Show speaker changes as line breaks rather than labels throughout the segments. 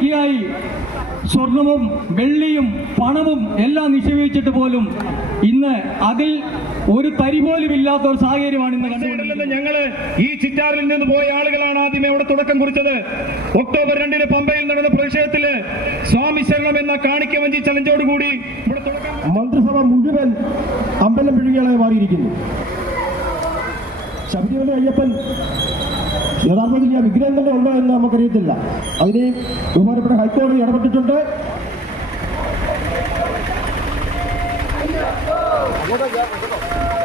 കാണിക്കയായി സ്വർണവും വെള്ളിയും പണവും എല്ലാം നിക്ഷേപിച്ചിട്ട് പോലും ഇന്ന് അതിൽ ഒരു തരി പോലും ഇല്ലാത്ത ഒരു സാഹചര്യമാണ് ഇന്ന് കണ്ടുകൊണ്ടിരിക്കുന്നത്.
ഞങ്ങൾ ഈ ചിറ്റാറിൽ നിന്ന് പോയ ആളുകളാണ് ആദ്യമേ അവിടെ തുടക്കം കുറിച്ചത്. ഒക്ടോബർ രണ്ടിന് പമ്പയിൽ നടന്ന പ്രതിഷേധത്തിൽ സ്വാമി ശരണം എന്ന കാണിക്ക വഞ്ചി ചലഞ്ചോടുകൂടി ഇവിടെ തുടക്കം
മന്ത്രിസഭ മുഴുവൻ അമ്പലം പിഴുകളായി മാറിയിരിക്കുന്നു. ശബരിമല അയ്യപ്പൻ യഥാർത്ഥത്തിൽ ആ വിഗ്രഹം തന്നെ ഉണ്ടോ എന്ന് നമുക്കറിയത്തില്ല. അതിന് ബഹുമാനപ്പെട്ട ഹൈക്കോടതി ഇടപെട്ടിട്ടുണ്ട്.
വില്ലാളി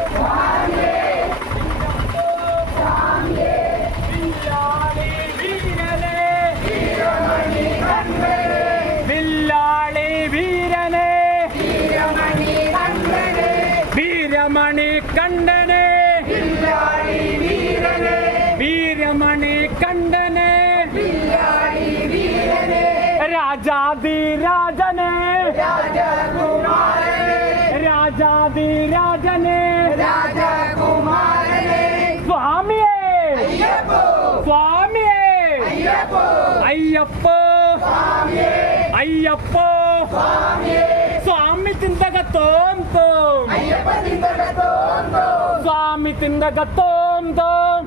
സ്വാമി തിന്തകത്തോം തോം സ്വാമി തിന്തകത്തോം തോം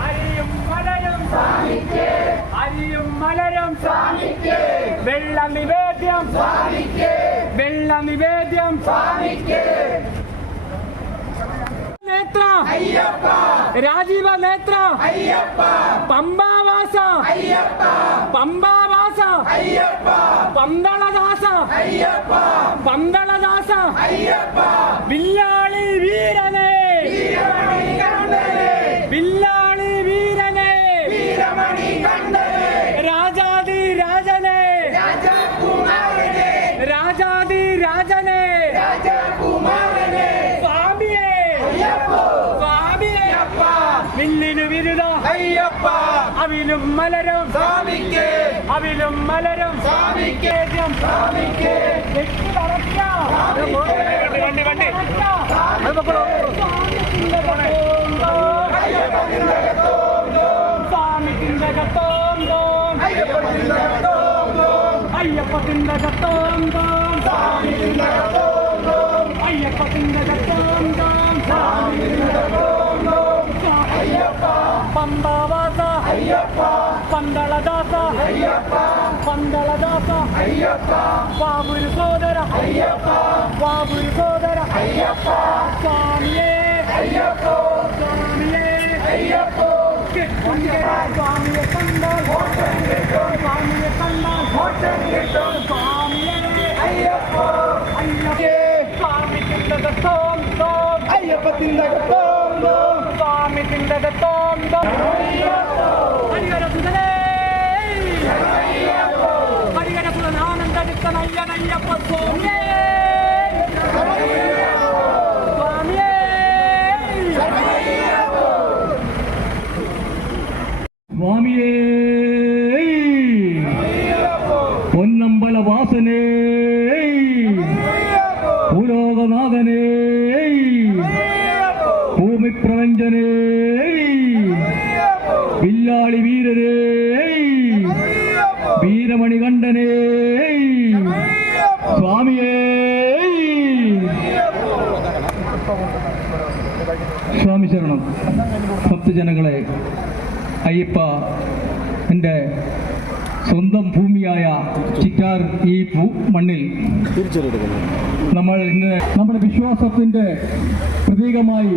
അരിയും മലരും അരിയും മലരും വെള്ള നിവേദ്യം വെള്ള നിവേദ്യം നേത്ര രാജീവ നേത്ര പമ്പാവാസ പമ്പാവാസ പന്തളദാസ പന്തളദാസ വില്ലാളി വീരനെ അവിലും മലരും അവിലും മലരും വെട്ടി നടക്കാം. വണ്ടി വണ്ടി അയ്യപ്പ തിന്തകത്തോം തോം അയ്യപ്പ തിന്തകത്തോം തോം പമ്പാവാസ പന്തളദാസ പന്തളദാസ വാവുരു സോദര വാവുരു സോദര സ്വാമിയേ സ്വാമിയേ സ്വാമിയെ കണ്ടാൽ സ്വാമിയെ കണ്ടാൽ സ്വാമിയേ അയ്യപ്പോ സ്വാമി
mitinda de tondo. Harigara pudane. Harigara pudane. Harigara pudane. Ananda dikkana iyanayya. Ayyappa എന്റെ സ്വന്തം ഭൂമിയായ ചിറ്റാർ ഈ മണ്ണിൽ. നമ്മൾ ഇന്ന് നമ്മുടെ വിശ്വാസത്തിന്റെ പ്രതീകമായി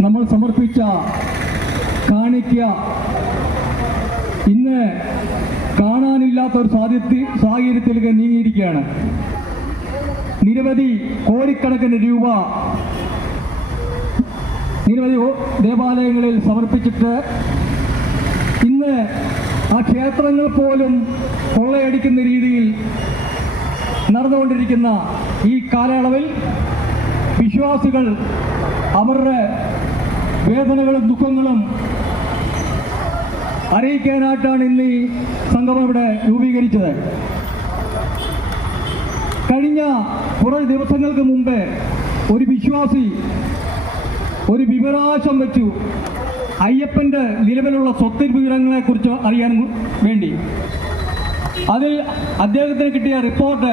നമ്മൾ സമർപ്പിച്ച കാണിക്ക ഇന്ന് കാണാനില്ലാത്ത ഒരു സാധ്യത്തിൽ സാഹചര്യത്തിലേക്ക് നീങ്ങിയിരിക്കുകയാണ്. നിരവധി കോടിക്കണക്കിന് രൂപ നിരവധി ദേവാലയങ്ങളിൽ സമർപ്പിച്ചിട്ട് ഇന്ന് ആ ക്ഷേത്രങ്ങൾ പോലും കൊള്ളയടിക്കുന്ന രീതിയിൽ നടന്നുകൊണ്ടിരിക്കുന്ന ഈ കാലയളവിൽ വിശ്വാസികൾ അവരുടെ വേദനകളും ദുഃഖങ്ങളും അറിയിക്കാനായിട്ടാണ് ഇന്ന് ഈ സംഗമം ഇവിടെ രൂപീകരിച്ചത്. കഴിഞ്ഞ കുറേ ദിവസങ്ങൾക്ക് മുമ്പേ ഒരു വിശ്വാസി ഒരു വിവരാശം വെച്ചു. അയ്യപ്പന്റെ നിലവിലുള്ള സ്വത്ത് വിവരങ്ങളെ കുറിച്ച് അറിയാൻ വേണ്ടി. അതിൽ അദ്ദേഹത്തിന് കിട്ടിയ റിപ്പോർട്ട്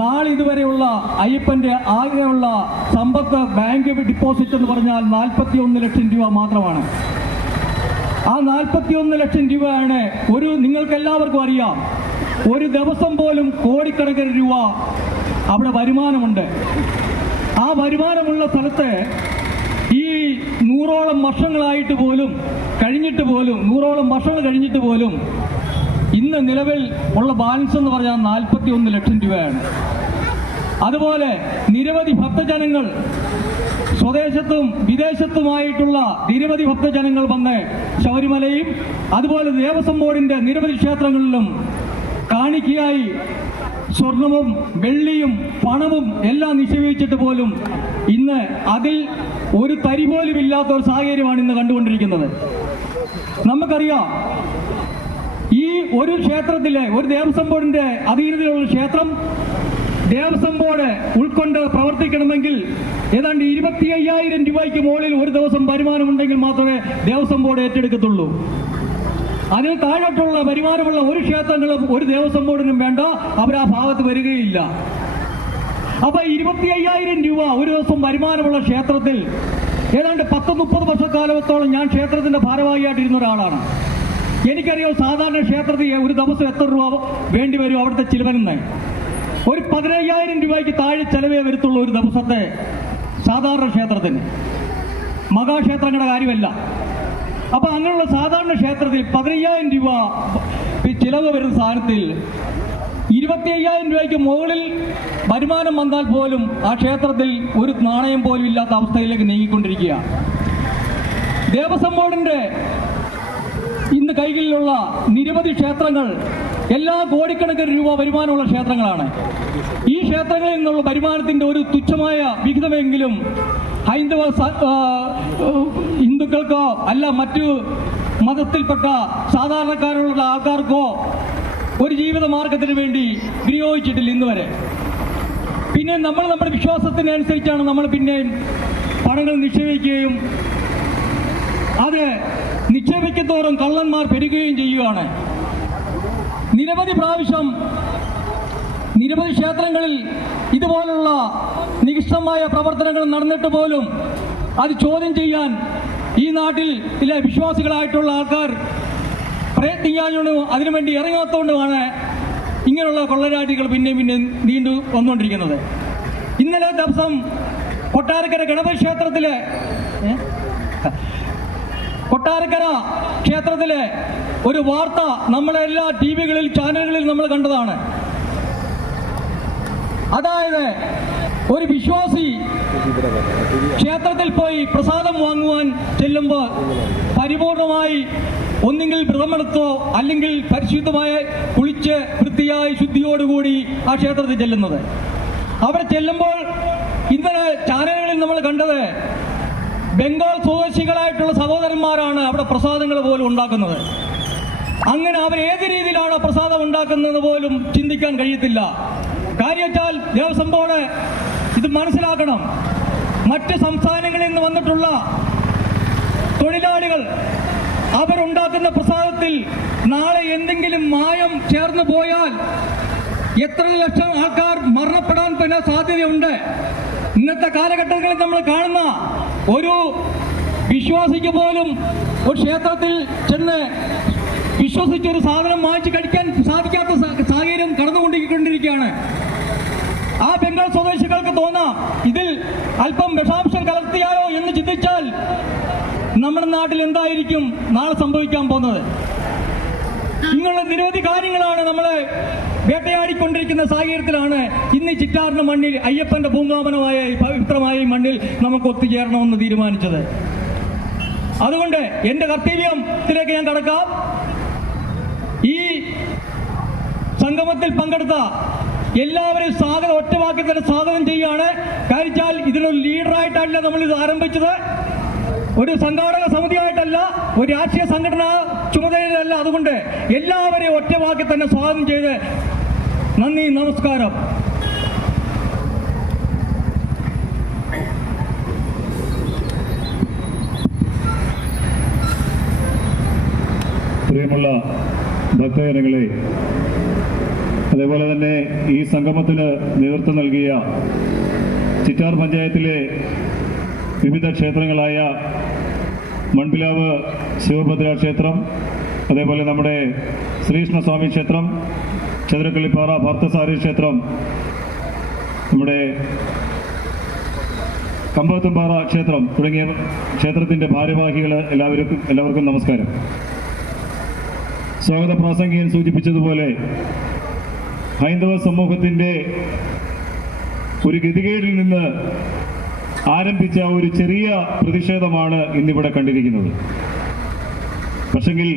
നാളിതുവരെയുള്ള അയ്യപ്പന്റെ ആകെയുള്ള സമ്പത്ത് ബാങ്ക് ഡിപ്പോസിറ്റ് എന്ന് പറഞ്ഞാൽ നാൽപ്പത്തി ഒന്ന് ലക്ഷം രൂപ മാത്രമാണ്. ആ നാൽപ്പത്തി ഒന്ന് ലക്ഷം രൂപയാണ് ഒരു നിങ്ങൾക്ക് എല്ലാവർക്കും അറിയാം. ഒരു ദിവസം പോലും കോടിക്കണക്കിന് രൂപ അവിടെ വരുമാനമുണ്ട്. ആ വരുമാനമുള്ള സ്ഥലത്ത് ഈ നൂറോളം വർഷങ്ങളായിട്ട് പോലും കഴിഞ്ഞിട്ട് പോലും നൂറോളം വർഷങ്ങൾ കഴിഞ്ഞിട്ട് പോലും ഇന്ന് നിലവിൽ ഉള്ള ബാലൻസ് എന്ന് പറഞ്ഞാൽ നാൽപ്പത്തി ഒന്ന് ലക്ഷം രൂപയാണ്. അതുപോലെ നിരവധി ഭക്തജനങ്ങൾ സ്വദേശത്തും വിദേശത്തുമായിട്ടുള്ള നിരവധി ഭക്തജനങ്ങൾ വന്ന് ശബരിമലയും അതുപോലെ ദേവസ്വം ബോർഡിന്റെ നിരവധി ക്ഷേത്രങ്ങളിലും കാണിക്കയായി സ്വർണവും വെള്ളിയും പണവും എല്ലാം നിക്ഷേപിച്ചിട്ട് പോലും ഇന്ന് അതിൽ ഒരു തരി പോലും ഇല്ലാത്ത ഒരു സാഹചര്യമാണ് ഇന്ന് കണ്ടുകൊണ്ടിരിക്കുന്നത്. നമുക്കറിയാം ഈ ഒരു ക്ഷേത്രത്തിലെ ഒരു ദേവസ്വം ബോർഡിന്റെ അധീനതയിലുള്ള ക്ഷേത്രം ദേവസ്വം ബോർഡ് ഉൾക്കൊണ്ട് പ്രവർത്തിക്കണമെങ്കിൽ ഏതാണ്ട് ഇരുപത്തി അയ്യായിരം രൂപയ്ക്ക് മുകളിൽ ഒരു ദിവസം വരുമാനമുണ്ടെങ്കിൽ മാത്രമേ ദേവസ്വം ബോർഡ് ഏറ്റെടുക്കത്തുള്ളൂ. അതിന് താഴോട്ടുള്ള വരുമാനമുള്ള ഒരു ക്ഷേത്രങ്ങളും ഒരു ദേവസ്വം ബോർഡിനും വേണ്ട. അവർ ആ ഭാഗത്ത് വരികയില്ല. അപ്പൊ ഇരുപത്തി അയ്യായിരം രൂപ ഒരു ദിവസം വരുമാനമുള്ള ക്ഷേത്രത്തിൽ ഏതാണ്ട് പത്ത് മുപ്പത് വർഷക്കാലത്തോളം ഞാൻ ക്ഷേത്രത്തിന്റെ ഭാരവാഹിയായിട്ടിരുന്ന ഒരാളാണ്. എനിക്കറിയാം സാധാരണ ക്ഷേത്രത്തിൽ ഒരു ദിവസം എത്ര രൂപ വേണ്ടി വരും അവിടുത്തെ ചിലവനെന്ന്. ഒരു പതിനയ്യായിരം രൂപയ്ക്ക് താഴെ ചെലവേ വരത്തുള്ളൂ ഒരു ദിവസത്തെ സാധാരണ ക്ഷേത്രത്തിന്. മഹാക്ഷേത്രങ്ങളുടെ കാര്യമല്ല. അപ്പൊ അങ്ങനെയുള്ള സാധാരണ ക്ഷേത്രത്തിൽ പതിനയ്യായിരം രൂപ ചിലവ് വരുന്ന സാധനത്തിൽ ഇരുപത്തി അയ്യായിരം രൂപയ്ക്ക് മുകളിൽ വരുമാനം വന്നാൽ പോലും ആ ക്ഷേത്രത്തിൽ ഒരു നാണയം പോലും ഇല്ലാത്ത അവസ്ഥയിലേക്ക് നീങ്ങിക്കൊണ്ടിരിക്കുക ദേവസ്വം ബോർഡിന്റെ ഇന്ന് കൈകളിലുള്ള നിരവധി ക്ഷേത്രങ്ങൾ എല്ലാ കോടിക്കണക്കിന് രൂപ വരുമാനമുള്ള ക്ഷേത്രങ്ങളാണ്. ഈ ക്ഷേത്രങ്ങളിൽ നിന്നുള്ള വരുമാനത്തിന്റെ ഒരു തുച്ഛമായ വിഹിതമെങ്കിലും ഹൈന്ദവ ഹിന്ദുക്കൾക്കോ അല്ല മറ്റു മതത്തിൽപ്പെട്ട സാധാരണക്കാരുള്ള ആൾക്കാർക്കോ ഒരു ജീവിത മാർഗത്തിന് വേണ്ടി വിനിയോഗിച്ചിട്ടില്ല ഇന്ന് വരെ. പിന്നെ നമ്മൾ നമ്മുടെ വിശ്വാസത്തിനനുസരിച്ചാണ് നമ്മൾ പിന്നെ പണങ്ങൾ നിക്ഷേപിക്കുകയും അത് നിക്ഷേപിക്കത്തോറും കള്ളന്മാർ പെരുകുകയും ചെയ്യുകയാണ് നിരവധി പ്രാവശ്യം നിരവധി ക്ഷേത്രങ്ങളിൽ ഇതുപോലുള്ള നികിഷ്ടമായ പ്രവർത്തനങ്ങൾ നടന്നിട്ട് പോലും അത് ചോദ്യം ചെയ്യാൻ ഈ നാട്ടിൽ ചില വിശ്വാസികളായിട്ടുള്ള ആൾക്കാർ പ്രയത്നിക്കാനും അതിനുവേണ്ടി ഇറങ്ങാത്തതുകൊണ്ടുമാണ് ഇങ്ങനെയുള്ള കൊള്ളരാട്ടികൾ പിന്നെ പിന്നെ നീണ്ടു വന്നുകൊണ്ടിരിക്കുന്നത് ഇന്നലെ ദിവസം കൊട്ടാരക്കര ഗണപതി ക്ഷേത്രത്തിലെ ഏ? കൊട്ടാരക്കര ക്ഷേത്രത്തിലെ ഒരു വാർത്ത നമ്മളെ എല്ലാ ടി വികളിൽ ചാനലുകളിൽ നമ്മൾ കണ്ടതാണ് അതായത് ഒരു വിശ്വാസി ക്ഷേത്രത്തിൽ പോയി പ്രസാദം വാങ്ങുവാൻ ചെല്ലുമ്പോൾ പരിപൂർണമായി ഒന്നുകിൽ വ്രതമെടുത്തോ അല്ലെങ്കിൽ പരിശുദ്ധമായ കുളിച്ച് വൃത്തിയായി ശുദ്ധിയോടുകൂടി ആ ക്ഷേത്രത്തിൽ ചെല്ലുന്നത്. അവിടെ ചെല്ലുമ്പോൾ ഇന്നലെ ചാനലുകളിൽ നമ്മൾ കണ്ടത് ബംഗാൾ സ്വദേശികളായിട്ടുള്ള സഹോദരന്മാരാണ് അവിടെ പ്രസാദങ്ങൾ പോലും ഉണ്ടാക്കുന്നത്. അങ്ങനെ അവർ ഏത് രീതിയിലാണ് പ്രസാദം ഉണ്ടാക്കുന്നത് പോലും ചിന്തിക്കാൻ കഴിയത്തില്ല. കാര്യവച്ചാൽ ദേവസ്വം ബോർഡ് ഇത് മനസ്സിലാക്കണം. മറ്റ് സംസ്ഥാനങ്ങളിൽ നിന്ന് വന്നിട്ടുള്ള തൊഴിലാളികൾ അവരുണ്ടാക്കുന്ന പ്രസാദത്തിൽ നാളെ എന്തെങ്കിലും മായം ചേർന്നു പോയാൽ എത്ര ലക്ഷം ആൾക്കാർ മരണപ്പെടാൻ പിന്നെ സാധ്യതയുണ്ട്. ഇന്നത്തെ കാലഘട്ടങ്ങളിൽ നമ്മൾ കാണുന്ന ഒരു വിശ്വാസിക്ക് പോലും ഒരു ക്ഷേത്രത്തിൽ ചെന്ന് വിശ്വസിച്ച് ഒരു സാധനം വാങ്ങിച്ച് കഴിക്കാൻ സാധിക്കാത്ത സാഹചര്യം കടന്നുകൊണ്ടിരിക്കൊണ്ടിരിക്കുകയാണ്. ആ ബംഗാൾ സ്വദേശികൾക്ക് തോന്നാം ഇതിൽ അല്പം വിഷാംശം കലർത്തിയാലോ എന്ന് ചിന്തിച്ചാൽ നമ്മുടെ നാട്ടിൽ എന്തായിരിക്കും നാളെ സംഭവിക്കാൻ പോകുന്നത്? ഇങ്ങനെയുള്ള നിരവധി കാര്യങ്ങളാണ് നമ്മൾ വേട്ടയാടിക്കൊണ്ടിരിക്കുന്ന സാഹചര്യത്തിലാണ് ഇന്ന് ചിറ്റാറിന്റെ മണ്ണിൽ അയ്യപ്പന്റെ പൂങ്കാമനമായ പവിത്രമായ മണ്ണിൽ നമുക്ക് ഒത്തുചേരണമെന്ന് തീരുമാനിച്ചത്. അതുകൊണ്ട് എന്റെ കർത്തവ്യത്തിലേക്ക് ഞാൻ കടക്കാം. ഈ സംഗമത്തിൽ പങ്കെടുത്ത എല്ലാവരും സ്വാഗതം ഒറ്റവാക്കി തന്നെ സ്വാഗതം ചെയ്യുകയാണ്. കാര്യം ഇതിനൊരു ലീഡറായിട്ടല്ല നമ്മൾ ഇത് ആരംഭിച്ചത്. ഒരു സംഘാടക സമിതിയായിട്ടല്ല ഒരു രാഷ്ട്രീയ സംഘടനാ ചുമതലയിലല്ല. അതുകൊണ്ട് എല്ലാവരെയും ഒറ്റവാക്കി തന്നെ സ്വാഗതം ചെയ്ത് നന്ദി നമസ്കാരം.
പ്രിയമുള്ള ഭക്തജനങ്ങളെ അതേപോലെ തന്നെ ഈ സംഗമത്തിന് നേതൃത്വം നൽകിയ ചിറ്റാർ പഞ്ചായത്തിലെ വിവിധ ക്ഷേത്രങ്ങളായ മൺപിലാവ് ശിവഭദ്ര ക്ഷേത്രം അതേപോലെ നമ്മുടെ ശ്രീകൃഷ്ണസ്വാമി ക്ഷേത്രം ചതുരക്കള്ളിപ്പാറ പാർത്ഥസാരി ക്ഷേത്രം നമ്മുടെ കമ്പത്തുംപാറ ക്ഷേത്രം തുടങ്ങിയ ക്ഷേത്രത്തിന്റെ ഭാരവാഹികൾ എല്ലാവർക്കും എല്ലാവർക്കും നമസ്കാരം. സ്വാഗത പ്രാസംഗികൻ സൂചിപ്പിച്ചതുപോലെ ഹൈന്ദവ സമൂഹത്തിന്റെ ഒരു ഗതികേടിൽ നിന്ന് ആരംഭിച്ച ഒരു ചെറിയ പ്രതിഷേധമാണ് ഇന്നിവിടെ കണ്ടിരിക്കുന്നത്. പക്ഷെങ്കിൽ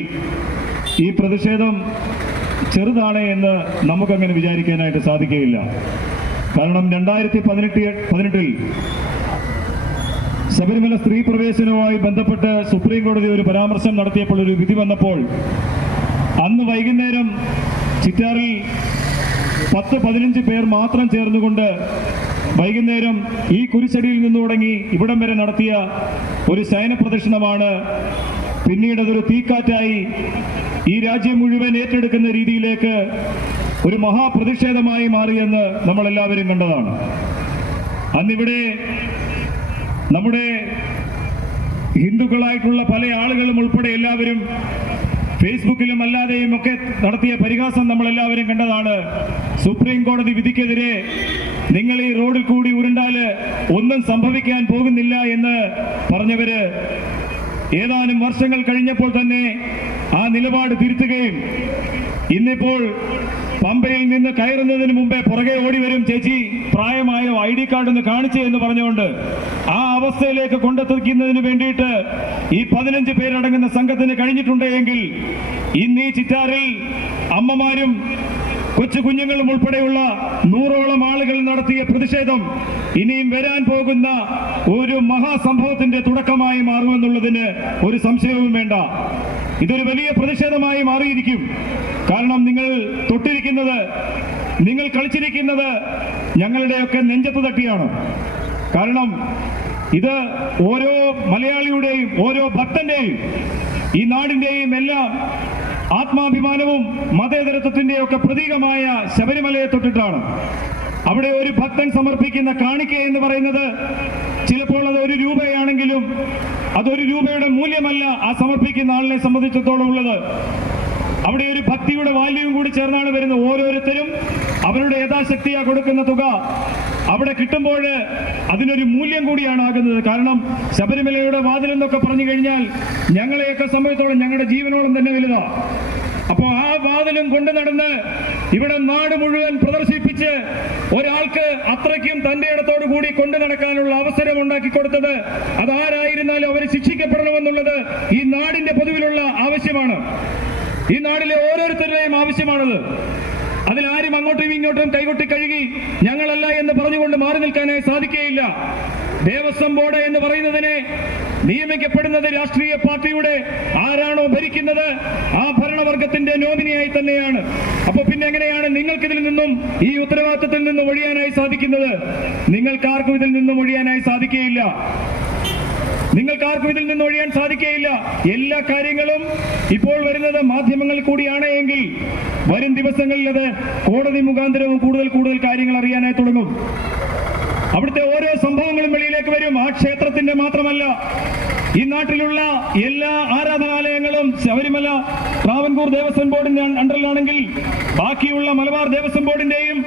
ഈ പ്രതിഷേധം ചെറുതാണ് എന്ന് നമുക്കങ്ങനെ വിചാരിക്കാനായിട്ട് സാധിക്കുകയില്ല. കാരണം രണ്ടായിരത്തി പതിനെട്ട് പതിനെട്ടിൽ ശബരിമല സ്ത്രീ പ്രവേശനവുമായി ബന്ധപ്പെട്ട് സുപ്രീം കോടതി ഒരു പരാമർശം നടത്തിയപ്പോൾ ഒരു വിധി വന്നപ്പോൾ അന്ന് വൈകുന്നേരം ചിറ്റാറിൽ പത്ത് പതിനഞ്ച് പേർ മാത്രം ചേർന്നുകൊണ്ട് വൈകുന്നേരം ഈ കുരിശടിയിൽ നിന്ന് തുടങ്ങി ഇവിടം വരെ നടത്തിയ ഒരു ശയന പ്രദക്ഷിണമാണ് പിന്നീട് അതൊരു തീക്കാറ്റായി ഈ രാജ്യം മുഴുവൻ ഏറ്റെടുക്കുന്ന രീതിയിലേക്ക് ഒരു മഹാപ്രതിഷേധമായി മാറിയെന്ന് നമ്മൾ എല്ലാവരും കണ്ടതാണ്. അന്നിവിടെ നമ്മുടെ ഹിന്ദുക്കളായിട്ടുള്ള പല ആളുകളും ഉൾപ്പെടെ എല്ലാവരും ഫേസ്ബുക്കിലും അല്ലാതെയും ഒക്കെ നടത്തിയ പരിഹാസം നമ്മൾ എല്ലാവരും കണ്ടതാണ്. സുപ്രീം കോടതി വിധിക്കെതിരെ നിങ്ങൾ ഈ റോഡിൽ കൂടി ഉരുണ്ടാൽ ഒന്നും സംഭവിക്കാൻ പോകുന്നില്ല എന്ന് പറഞ്ഞവര് ഏതാനും വർഷങ്ങൾ കഴിഞ്ഞപ്പോൾ തന്നെ ആ നിലപാട് തിരുത്തുകയും ഇന്നിപ്പോൾ പമ്പയിൽ നിന്ന് കയറുന്നതിന് മുമ്പേ പുറകെ ഓടി വരും ചേച്ചി. പ്രായമായോ ഐ ഡി കാർഡ് ഒന്ന് കാണിച്ചേ എന്ന് പറഞ്ഞുകൊണ്ട് ആ അവസ്ഥയിലേക്ക് കൊണ്ടെത്തിക്കുന്നതിന് വേണ്ടിയിട്ട് ഈ പതിനഞ്ച് പേരടങ്ങുന്ന സംഘത്തിന് കഴിഞ്ഞിട്ടുണ്ടെങ്കിൽ ഇന്ന് ഈ ചിറ്റാറിൽ അമ്മമാരും കൊച്ചു കുഞ്ഞുങ്ങളും ഉൾപ്പെടെയുള്ള നൂറോളം ആളുകൾ നടത്തിയ പ്രതിഷേധം ഇനിയും വരാൻ പോകുന്ന ഒരു മഹാസംഭവത്തിന്റെ തുടക്കമായി മാറുമെന്നുള്ളതിന് ഒരു സംശയവും വേണ്ട. ഇതൊരു വലിയ പ്രതിഷേധമായി മാറിയിരിക്കും. കാരണം നിങ്ങൾ തൊട്ടിരിക്കുന്നത് നിങ്ങൾ കളിച്ചിരിക്കുന്നത് ഞങ്ങളുടെയൊക്കെ നെഞ്ചത്ത് തട്ടിയാണ്. കാരണം ഇത് ഓരോ മലയാളിയുടെയും ഓരോ ഭക്തന്റെയും ഈ നാടിന്റെയും എല്ലാം ആത്മാഭിമാനവും മതേതരത്വത്തിന്റെയൊക്കെ പ്രതീകമായ ശബരിമലയെ തൊട്ടിട്ടാണ്. അവിടെ ഒരു ഭക്തൻ സമർപ്പിക്കുന്ന കാണിക്ക എന്ന് പറയുന്നത് ചിലപ്പോൾ അത് ഒരു രൂപയാണെങ്കിലും അതൊരു രൂപയുടെ മൂല്യമല്ല ആ സമർപ്പിക്കുന്ന ആളിനെ സംബന്ധിച്ചിടത്തോളം ഉള്ളത്. അവിടെ ഒരു ഭക്തിയുടെ വാല്യവും കൂടി ചേർന്നാണ് വരുന്നത്. ഓരോരുത്തരും അവരുടെ യഥാശക്തിയാ കൊടുക്കുന്ന തുക. അവിടെ കിട്ടുമ്പോൾ അതിനൊരു മൂല്യം കൂടിയാണ് ആകുന്നത്. കാരണം ശബരിമലയുടെ വാതിൽ എന്നൊക്കെ പറഞ്ഞു കഴിഞ്ഞാൽ ഞങ്ങളെയൊക്കെ സംബന്ധിച്ചോളം ഞങ്ങളുടെ ജീവനോളം തന്നെ വലുതാ. അപ്പോൾ ആ വാതിലും കൊണ്ടു നടന്ന് ഇവിടെ നാട് മുഴുവൻ പ്രദർശിപ്പിച്ച് ഒരാൾക്ക് അത്രയ്ക്കും തന്റെ ഇടത്തോടു കൂടി കൊണ്ടു നടക്കാനുള്ള അവസരം ഉണ്ടാക്കി കൊടുത്തത് അതാരായിരുന്നാലും അവർ ശിക്ഷിക്കപ്പെടണമെന്നുള്ളത് ഈ നാടിന്റെ പൊതുവിലുള്ള ആവശ്യമാണ്. ഈ നാടിലെ ഓരോരുത്തരുടെയും ആവശ്യമാണത്. അതിലാരും അങ്ങോട്ടും ഇങ്ങോട്ടും കൈകൊട്ടി കഴുകി ഞങ്ങളല്ല എന്ന് പറഞ്ഞുകൊണ്ട് മാറി നിൽക്കാനായി സാധിക്കുകയില്ല. ദേവസ്വം ബോർഡ് എന്ന് പറയുന്നതിനെ നിയമിക്കപ്പെടുന്നത് രാഷ്ട്രീയ പാർട്ടിയുടെ ആരാണോ ഭരിക്കുന്നത്? ആ ഭരണവർഗത്തിന്റെ നോമിനിയായി തന്നെയാണ്. അപ്പൊ പിന്നെ എങ്ങനെയാണ് നിങ്ങൾക്ക് ഇതിൽ നിന്നും ഈ ഉത്തരവാദിത്തത്തിൽ നിന്നും ഒഴിയാനായി സാധിക്കുന്നത്? നിങ്ങൾക്കാർക്കും ഇതിൽ നിന്നും ഒഴിയാനായി സാധിക്കുകയില്ല. നിങ്ങൾക്കാർക്കും ഇതിൽ നിന്ന് ഒഴിയാൻ സാധിക്കുകയില്ല എല്ലാ കാര്യങ്ങളും ഇപ്പോൾ വരുന്നത് മാധ്യമങ്ങളിൽ കൂടിയാണ് എങ്കിൽ വരും ദിവസങ്ങളിൽ അത് കോടതി മുഖാന്തരവും കൂടുതൽ കൂടുതൽ കാര്യങ്ങൾ അറിയാനായി തുടങ്ങും. അവിടുത്തെ ഓരോ സംഭവങ്ങളും വെളിയിലേക്ക് വരും. ആ ക്ഷേത്രത്തിന്റെ മാത്രമല്ല ഈ നാട്ടിലുള്ള എല്ലാ ആരാധനാലയങ്ങളും ശബരിമല ട്രാവൻകൂർ ദേവസ്വം ബോർഡിന്റെ അണ്ടറിലാണെങ്കിൽ ബാക്കിയുള്ള മലബാർ ദേവസ്വം ബോർഡിന്റെയും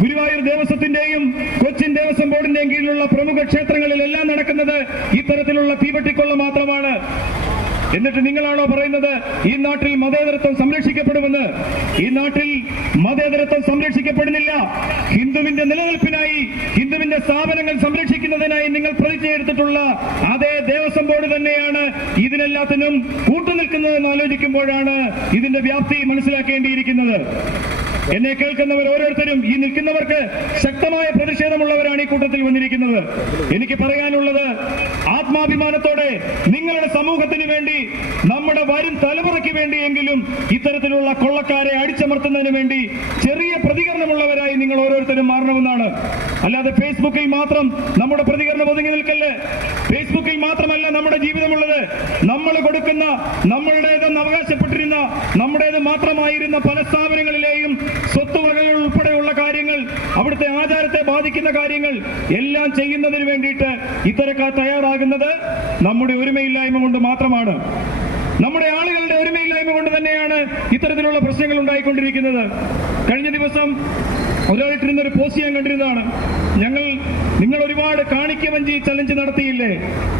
ഗുരുവായൂർ ദേവസ്വത്തിന്റെയും കൊച്ചിൻ ദേവസ്വം ബോർഡിന്റെയും കീഴിലുള്ള പ്രമുഖ ക്ഷേത്രങ്ങളിലെല്ലാം നടക്കുന്നത് ഇത്തരത്തിലുള്ള തീവട്ടിക്കൊള്ള മാത്രമാണ്. എന്നിട്ട് നിങ്ങളാണോ പറയുന്നത് ഈ നാട്ടിൽ മതേതരത്വം സംരക്ഷിക്കപ്പെടുമെന്ന്? ഈ നാട്ടിൽ മതേതരത്വം സംരക്ഷിക്കപ്പെടുന്നില്ല. ഹിന്ദുവിന്റെ നിലനിൽപ്പിനായി ഹിന്ദുവിന്റെ സ്ഥാപനങ്ങൾ സംരക്ഷിക്കുന്നതിനായി നിങ്ങൾ പ്രതിജ്ഞ എടുത്തിട്ടുള്ള അതേ ദേവസ്വം ബോർഡ് തന്നെയാണ് ഇതിനെല്ലാത്തിനും കൂട്ടുനിൽക്കുന്നതെന്ന് ആലോചിക്കുമ്പോഴാണ് ഇതിന്റെ വ്യാപ്തി മനസ്സിലാക്കേണ്ടിയിരിക്കുന്നത്. എന്നെ കേൾക്കുന്നവർ ഓരോരുത്തരും ഈ നിൽക്കുന്നവർക്ക് ശക്തമായ പ്രതിഷേധമുള്ളവരാണ് ഈ കൂട്ടത്തിൽ വന്നിരിക്കുന്നത്. എനിക്ക് പറയാനുള്ളത് ആത്മാഭിമാനത്തോടെ നിങ്ങളുടെ സമൂഹത്തിന് വേണ്ടി നമ്മുടെ വരും തലമുറയ്ക്ക് വേണ്ടിയെങ്കിലും ഇത്തരത്തിലുള്ള കൊള്ളക്കാരെ അടിച്ചമർത്തുന്നതിന് വേണ്ടി ചെറിയ പ്രതികരണമുള്ളവരായി നിങ്ങൾ ഓരോരുത്തരും മാറണമെന്നാണ്. അല്ലാതെ ഫേസ്ബുക്കിൽ മാത്രം നമ്മുടെ പ്രതികരണം ഒതുങ്ങി നിൽക്കല്ലേ? ഫേസ്ബുക്കിൽ മാത്രമല്ല നമ്മുടെ ജീവിതമുള്ളത്. നമ്മൾ കൊടുക്കുന്ന നമ്മളുടേതെന്ന് അവകാശപ്പെട്ടിരുന്ന നമ്മുടേത് മാത്രമായിരുന്ന പല സ്ഥാപനങ്ങളിലെയും സ്വത്തുവകകൾ ഉൾപ്പെടെയുള്ള കാര്യങ്ങൾ അവിടുത്തെ ആചാരത്തെ ബാധിക്കുന്ന കാര്യങ്ങൾ എല്ലാം ചെയ്യുന്നതിന് വേണ്ടിയിട്ട് ഇത്തരക്കാർ തയ്യാറാകുന്നത് നമ്മുടെ ഒരുമയില്ലായ്മ കൊണ്ട് മാത്രമാണ്. നമ്മുടെ ആളുകളുടെ ഒരുമയില്ലായ്മ കൊണ്ട് തന്നെയാണ് ഇത്തരത്തിലുള്ള പ്രശ്നങ്ങൾ ഉണ്ടായിക്കൊണ്ടിരിക്കുന്നത്. കഴിഞ്ഞ ദിവസം ഒരാളിട്ടിരുന്ന ഒരു പോസ്റ്റ് ഞാൻ കണ്ടിരുന്നതാണ്. ഞങ്ങൾ നിങ്ങൾ ഒരുപാട് കാണിക്ക വഞ്ചി ചലഞ്ച് നടത്തിയില്ലേ?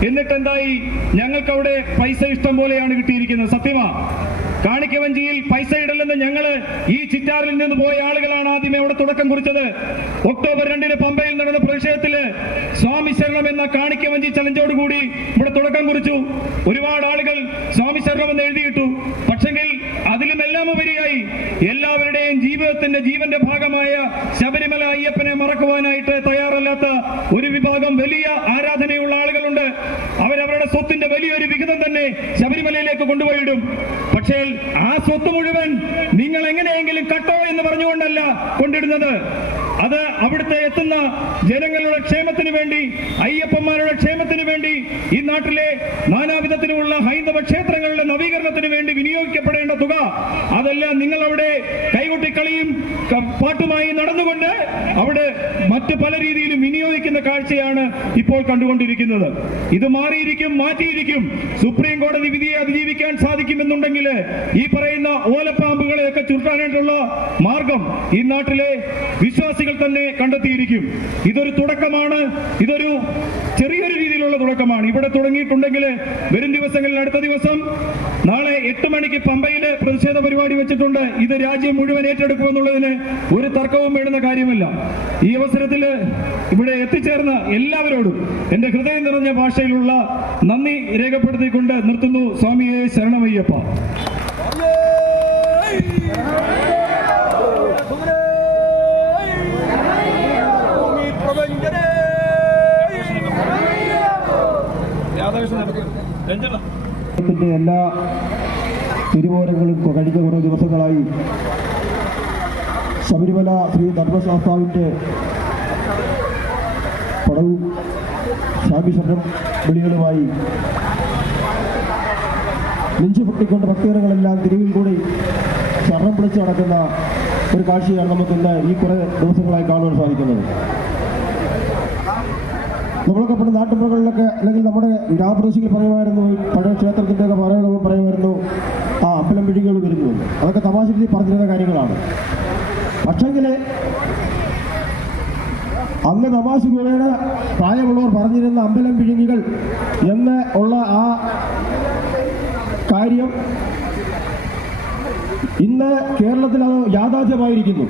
എന്നിട്ടെന്തായി? ഞങ്ങൾക്ക് അവിടെ പൈസ ഇഷ്ടം പോലെയാണ് കിട്ടിയിരിക്കുന്നത്. സത്യമാ? കാണിക്ക വഞ്ചിയിൽ പൈസ ഇടലെന്ന് ഞങ്ങൾ ഈ ചിറ്റാറിൽ നിന്ന് പോയ ആളുകളാണ് ആദ്യമേ അവിടെ തുടക്കം കുറിച്ചത്. ഒക്ടോബർ രണ്ടിന് പമ്പയിൽ നടന്ന പ്രതിഷേധത്തിൽ സ്വാമി ശരണം എന്ന കാണിക്കവഞ്ചി ചലഞ്ചോടുകൂടി ഇവിടെ തുടക്കം കുറിച്ചു. ഒരുപാട് ആളുകൾ സ്വാമി ശരണം എന്ന് എഴുതിയിട്ടു. പക്ഷെങ്കിൽ അതിലും എല്ലാം ഉപരിയായി എല്ലാവരുടെയും ജീവിതത്തിന്റെ ജീവന്റെ ഭാഗമായ ശബരിമല അയ്യപ്പനെ മറക്കുവാനായിട്ട് തയ്യാറല്ലാത്ത ഒരു വിഭാഗം വലിയ ആരാധനയുള്ള ആളുകളുണ്ട്. അവരവരുടെ സ്വത്തിന്റെ വലിയൊരു വിഹിതം തന്നെ ശബരിമലയിലേക്ക് കൊണ്ടുപോയിടും. പക്ഷേ ആ സ്വത്ത് മുഴുവൻ നിങ്ങൾ എങ്ങനെയെങ്കിലും കട്ടോ എന്ന് പറഞ്ഞുകൊണ്ടല്ല കൊണ്ടിടുന്നത്. അത് അവിടുത്തെ എത്തുന്ന ജനങ്ങളുടെ ക്ഷേമത്തിന് വേണ്ടി അയ്യപ്പന്മാരുടെ ക്ഷേമത്തിന് വേണ്ടി ഈ നാട്ടിലെ നാനാവിധത്തിലുമുള്ള ഹൈന്ദവ ക്ഷേത്രങ്ങളുടെ നവീകരണത്തിന് വേണ്ടി വിനിയോഗിക്കപ്പെടേണ്ട തുക അതെല്ലാം നിങ്ങൾ അവിടെ കൈകൊട്ടിക്കളിയും പാട്ടുമായി നടന്നുകൊണ്ട് അവിടെ മറ്റ് പല രീതിയിലും വിനിയോഗിക്കുന്ന കാഴ്ചയാണ് ഇപ്പോൾ കണ്ടുകൊണ്ടിരിക്കുന്നത്. ഇത് മാറിയിരിക്കും മാറ്റിയിരിക്കും. സുപ്രീം കോടതി വിധിയെ അതിജീവിക്കാൻ സാധിക്കുമെന്നുണ്ടെങ്കിൽ ഈ പറയുന്ന ഓലപ്പാമ്പുകളെയൊക്കെ ചുരുട്ടാനായിട്ടുള്ള മാർഗം ഈ നാട്ടിലെ വിശ്വാസികൾ തന്നെ കണ്ടെത്തിയിരിക്കും. ഇതൊരു തുടക്കമാണ്. ഇതൊരു ചെറിയൊരു രീതിയിലുള്ള തുടക്കമാണ്. ഇവിടെ തുടങ്ങിയിട്ടുണ്ടെങ്കിൽ വരും ദിവസങ്ങളിൽ അടുത്ത ദിവസം നാളെ എട്ട് മണിക്ക് പമ്പയിൽ പ്രതിഷേധ പരിപാടി വെച്ചിട്ടുണ്ട് ഇത് രാജ്യം മുഴുവൻ ഏറ്റെടുക്കുമെന്നുള്ളതിന് ഒരു തർക്കവും വേണ്ടുന്ന കാര്യമല്ല. ഈ അവസരത്തിൽ ഇവിടെ എത്തിച്ചേർന്ന എല്ലാവരോടും എന്റെ ഹൃദയം നിറഞ്ഞ ഭാഷയിലുള്ള നന്ദി രേഖപ്പെടുത്തിക്കൊണ്ട് നിർത്തുന്നു സ്വാമിയെ ശരണമയ്യപ്പ.
എല്ലാ തിരുവോരങ്ങളും കഴിഞ്ഞ കുറേ ദിവസങ്ങളായി ശബരിമല ശ്രീ ധർമ്മശാസ്താവിന്റെ പടവും ശാമിശരണം വിളികളുമായി നെഞ്ചു പൊട്ടിക്കൊണ്ട് ഭക്തജനങ്ങളെല്ലാം തിരുവിൽ കൂടി ശരണം പിടിച്ച് നടക്കുന്ന ഒരു കാഴ്ചയാണ് നമുക്കിന്ന് ഈ കുറേ ദിവസങ്ങളായി കാണുവാൻ സാധിക്കുന്നത്. നമ്മളൊക്കെ പണ്ട് നാട്ടുമ്പുറങ്ങളിലൊക്കെ അല്ലെങ്കിൽ നമ്മുടെ ഗ്രാമപ്രദേശങ്ങളിൽ പറയുമായിരുന്നു പഴയ ക്ഷേത്രത്തിന്റെയൊക്കെ ഒക്കെ പറയുമായിരുന്നു. ആ അമ്പലം വിഴികൾ വരുന്നു. അതൊക്കെ തമാശ രീതി പറഞ്ഞിരുന്ന കാര്യങ്ങളാണ്. പക്ഷെങ്കിൽ അന്ന് തമാശ രൂപേണ പ്രായമുള്ളവർ പറഞ്ഞിരുന്ന അമ്പലം വിഴുങ്ങികൾ എന്ന് ഉള്ള ആ കാര്യം ഇന്ന് കേരളത്തിൽ അത് യാഥാർത്ഥ്യമായിരിക്കുന്നു.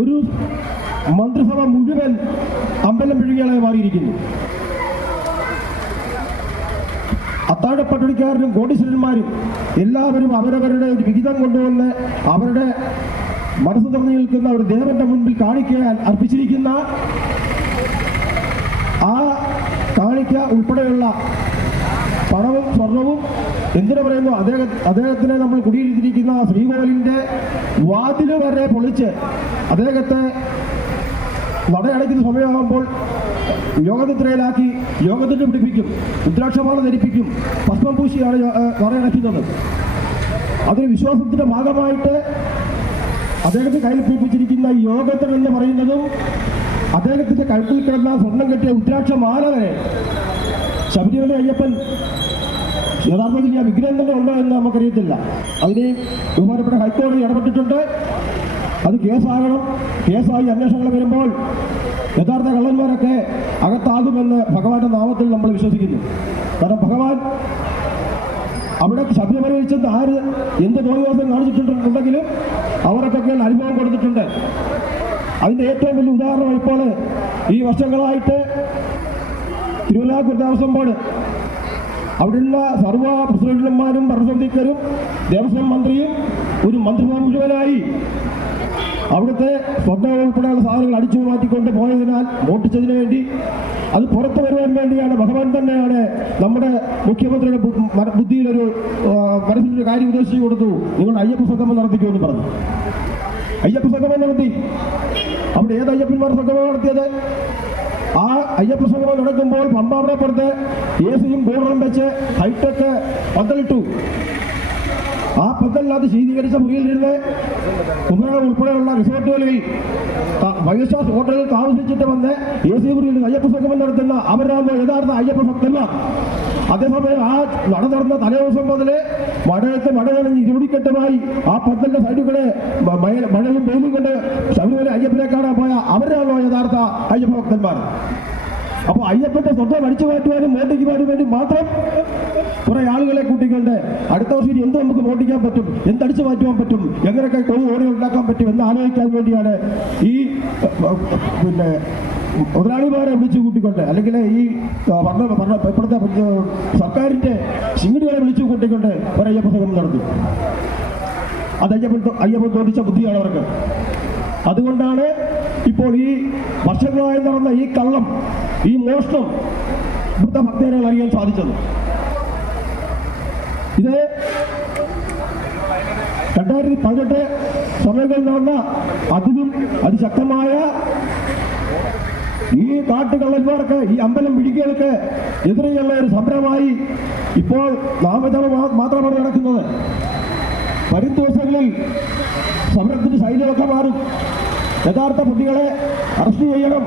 ഒരു മന്ത്രിസഭ മുഴുവൻ അമ്പലം വിഴുങ്ങികളായി മാറിയിരിക്കുന്നു. അത്താഴപ്പട്ടിണിക്കാരനും കോടീശ്വരന്മാരും എല്ലാവരും അവരവരുടെ ഒരു വിഹിതം കൊണ്ടുവന്ന് അവരുടെ മനസ്സ് തുറന്നു നിൽക്കുന്ന ഒരു ദേവന്റെ മുൻപിൽ കാണിക്കാൻ അർപ്പിച്ചിരിക്കുന്ന ആ കാണിക്ക ഉൾപ്പെടെയുള്ള പണവും സ്വർണവും എന്തിനു പറയുന്നു? അദ്ദേഹം അദ്ദേഹത്തിനെ നമ്മൾ കുടിയിരുത്തിയിരിക്കുന്ന ശ്രീകോവിലിന്റെ വാതിൽ വരെ പൊളിച്ച് അദ്ദേഹത്തെ നടയടയ്ക്കുന്ന സമയമാകുമ്പോൾ യോഗനിദ്രയിലാക്കി യോഗത്തിന് പിടിപ്പിക്കും. രുദ്രാക്ഷമാല ധരിപ്പിക്കും. ഭസ്മം പൂശിയാണ് വറയണക്കുന്നത് അതൊരു വിശ്വാസത്തിന്റെ ഭാഗമായിട്ട് അദ്ദേഹത്തെ കയ്യിൽ പിടിപ്പിച്ചിരിക്കുന്ന യോഗത്തിൽ എന്ന് പറയുന്നതും അദ്ദേഹത്തിന്റെ കഴുത്തിൽ കിടന്ന സ്വർണം കെട്ടിയ രുദ്രാക്ഷമാല വരെ ശബരിമല അയ്യപ്പൻ യഥാർത്ഥത്തിൽ ആ വിഗ്രഹം തന്നെ ഉണ്ടോ എന്ന് നമുക്കറിയത്തില്ല. അതിന് ബഹുമാനപ്പെട്ട ഹൈക്കോടതി ഇടപെട്ടിട്ടുണ്ട്. അത് കേസാകണം. കേസായി അന്വേഷണങ്ങൾ വരുമ്പോൾ യഥാർത്ഥ കള്ളന്മാരൊക്കെ അകത്താകുമെന്ന് ഭഗവാന്റെ നാമത്തിൽ നമ്മൾ വിശ്വസിക്കുന്നു. കാരണം ഭഗവാൻ അവിടെ ശബരിമലയിൽ ചെന്ന് ആര് എന്ത് തോന്നിവാസം കാണിച്ചിട്ടുണ്ടെങ്കിലും അവർക്കൊക്കെ അനുഭവം കൊടുത്തിട്ടുണ്ട്. അതിന്റെ ഏറ്റവും വലിയ ഉദാഹരണം ഇപ്പോൾ ഈ വർഷങ്ങളായിട്ട് തിരുവല്ലാപുര ദേവസ്വം ബോർഡ്. അവിടെയുള്ള സർവ പ്രസിഡന്റുമാരും പ്രതിസന്ധിക്കരും ദേവസ്വം മന്ത്രിയും ഒരു മന്ത്രിമാർ മുഴുവനായി അവിടുത്തെ സ്വർണ ഉൾപ്പെടെയുള്ള സാധനങ്ങൾ അടിച്ചു മാറ്റിക്കൊണ്ട് പോയതിനാൽ മോട്ടിച്ചതിന് വേണ്ടി അത് പുറത്തു വരുവാൻ വേണ്ടിയാണ്. ഭഗവാൻ തന്നെയാണ് നമ്മുടെ മുഖ്യമന്ത്രിയുടെ ബുദ്ധിയിലൊരു മനസ്സിലൊരു കാര്യം ഉദ്ദേശിച്ചു കൊടുത്തു. നിങ്ങൾ അയ്യപ്പ സംഗമം നടത്തിക്കുമെന്ന് പറഞ്ഞു. അയ്യപ്പ സംഗമം നടത്തി. അവിടെ ഏത് അയ്യപ്പന്മാർ സംഗമം നടത്തിയത്? ആ അയ്യപ്പ സംഗമം നടക്കുമ്പോൾ പമ്പാവരപ്പുറത്ത് എ സിയും ബോർഡറും വെച്ച് ഹൈടെക് പന്തലിട്ടു. ആ പന്തലിനകത്ത് ശീതീകരിച്ച മുറിയിലിരുന്ന് കുമരകം ഉൾപ്പെടെയുള്ള റിസോർട്ടുകളിൽ ഫൈവ് ഹോട്ടലിൽ താമസിച്ചിട്ട് വന്ന് എ സി മുറിയിൽ അയ്യപ്പ സംഗമം നടത്തുന്ന അവരാണ് യഥാർത്ഥ അയ്യപ്പ ഭക്തന്മാർ. അതേസമയം ആ നട നടന്ന തലേദിവസം മുതൽ മഴയത്ത് മഴ നനഞ്ഞ് ഇരുപടിക്കെട്ടുമായി ആ പന്തലിന്റെ സൈഡുകളെ മഴയും വെയിലും കൊണ്ട് ശബരിമല അയ്യപ്പനെ കാണാൻ പോയ അവരാണോ യഥാർത്ഥ അയ്യപ്പ ഭക്തന്മാർ. അപ്പൊ അയ്യപ്പന്റെ സ്വന്തം അടിച്ചു മാറ്റുവാനും മോട്ടിക്കുവാനും വേണ്ടി മാത്രം കുറെ ആളുകളെ കൂട്ടിക്കൊണ്ട് അടുത്ത വർഷം എന്ത് നമുക്ക് മോട്ടിക്കാൻ പറ്റും? എന്തടിച്ചു മാറ്റുവാൻ പറ്റും? എങ്ങനെയൊക്കെ കൊഴു ഓടി ഉണ്ടാക്കാൻ പറ്റും എന്ന് ആലോചിക്കാൻ വേണ്ടിയാണ് ഈ പിന്നെ മുതലാളിമാരെ വിളിച്ചു കൂട്ടിക്കൊണ്ട് അല്ലെങ്കിൽ ഈ പറഞ്ഞ ഇപ്പോഴത്തെ സർക്കാരിന്റെ ശിങ്കിടികളെ വിളിച്ചു കൂട്ടിക്കൊണ്ട് ഒരു അയ്യപ്പ സംഘം നടത്തി. അത് അയ്യപ്പൻ അയ്യപ്പൻ തോന്നിച്ച ബുദ്ധിയാണ് അവർക്ക്. അതുകൊണ്ടാണ് ഇപ്പോൾ ഈ വർഷങ്ങളായി നടന്ന ഈ കള്ളം ഈ മോഷണം ഇവിടുത്തെ ഭക്തരെ അറിയാൻ സാധിച്ചത്. ഇത് രണ്ടായിരത്തി പതിനെട്ട് സമയങ്ങളിൽ നടന്ന അതിലും അതിശക്തമായ ഈ കാട്ടുകള്ളന്മാർക്ക് ഈ അമ്പലം പിടിക്കുകൾക്ക് എതിരെയുള്ള ഒരു സമരമായി ഇപ്പോൾ നാമജപം മാത്രമാണ് നടക്കുന്നത്. വരും ദിവസങ്ങളിൽ സമരത്തിന്റെ ശൈലിയൊക്കെ മാറും. യഥാർത്ഥ പ്രതികളെ അറസ്റ്റ് ചെയ്യണം.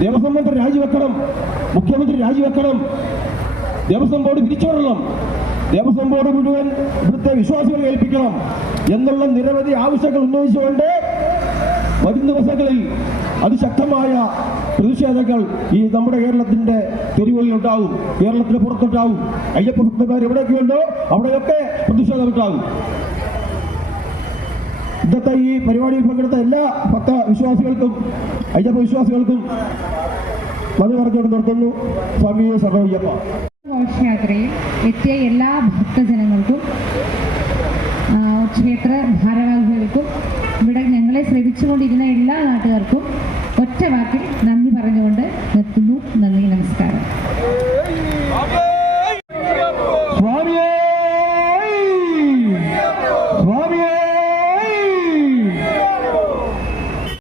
ദേവസ്വം മന്ത്രി രാജിവെക്കണം മുഖ്യമന്ത്രി രാജിവെക്കണം ദേവസ്വം ബോർഡ് പിരിച്ചുവിടണം ദേവസ്വം ബോർഡ് മുഴുവൻ ഇവിടുത്തെ വിശ്വാസികളെ ഏൽപ്പിക്കണം എന്നുള്ള നിരവധി ആവശ്യങ്ങൾ ഉന്നയിച്ചുകൊണ്ട് വരും ദിവസങ്ങളിൽ അതിശക്തമായ പ്രതിഷേധങ്ങൾ ഈ നമ്മുടെ കേരളത്തിന്റെ തെരുവുകളിൽ ഉണ്ടാവും കേരളത്തിന് പുറത്തുണ്ടാവും. അയ്യപ്പ ഭക്തന്മാർ എവിടെയൊക്കെ ഉണ്ടോ അവിടെയൊക്കെ പ്രതിഷേധം ഉണ്ടാകും. ഇന്നത്തെ ഈ പരിപാടിയിൽ പങ്കെടുത്ത എല്ലാ ഭക്ത വിശ്വാസികൾക്കും അയ്യപ്പ വിശ്വാസികൾക്കും നന്ദി പറഞ്ഞുകൊണ്ട് നിർത്തുന്നു. സ്വാമി സർവയ്യപ്പ
ഘോഷയാത്രയിൽ എത്തിയ എല്ലാ ഭക്തജനങ്ങൾക്കും ക്ഷേത്ര ഭാരവാഹികൾക്കും ഇവിടെ ഞങ്ങളെ ശ്രമിച്ചുകൊണ്ടിരുന്ന എല്ലാ നാട്ടുകാർക്കും ഒറ്റ വാക്കിൽ നന്ദി പറഞ്ഞുകൊണ്ട് നിർത്തുന്നു. നന്ദി നമസ്കാരം.